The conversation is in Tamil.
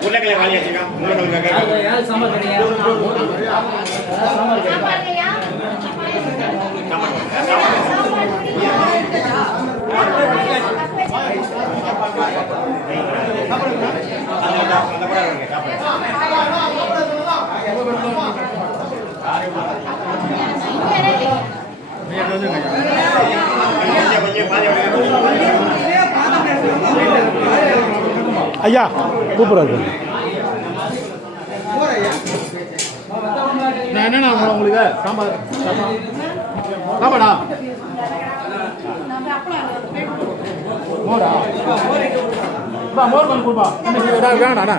உருளைக்கிழங்கு வச்சுக்கா உருளைக்கிழங்கு சாம்பார் கொஞ்சம் கொஞ்சம் பாதி ஐயா கூப்பிட்றாரு. நான் என்னண்ணா உங்களுக்கு? சாம்பார். சாம்பாடா மோரா? மோர் கொஞ்சம் கொடுப்பா. வேணாண்ணா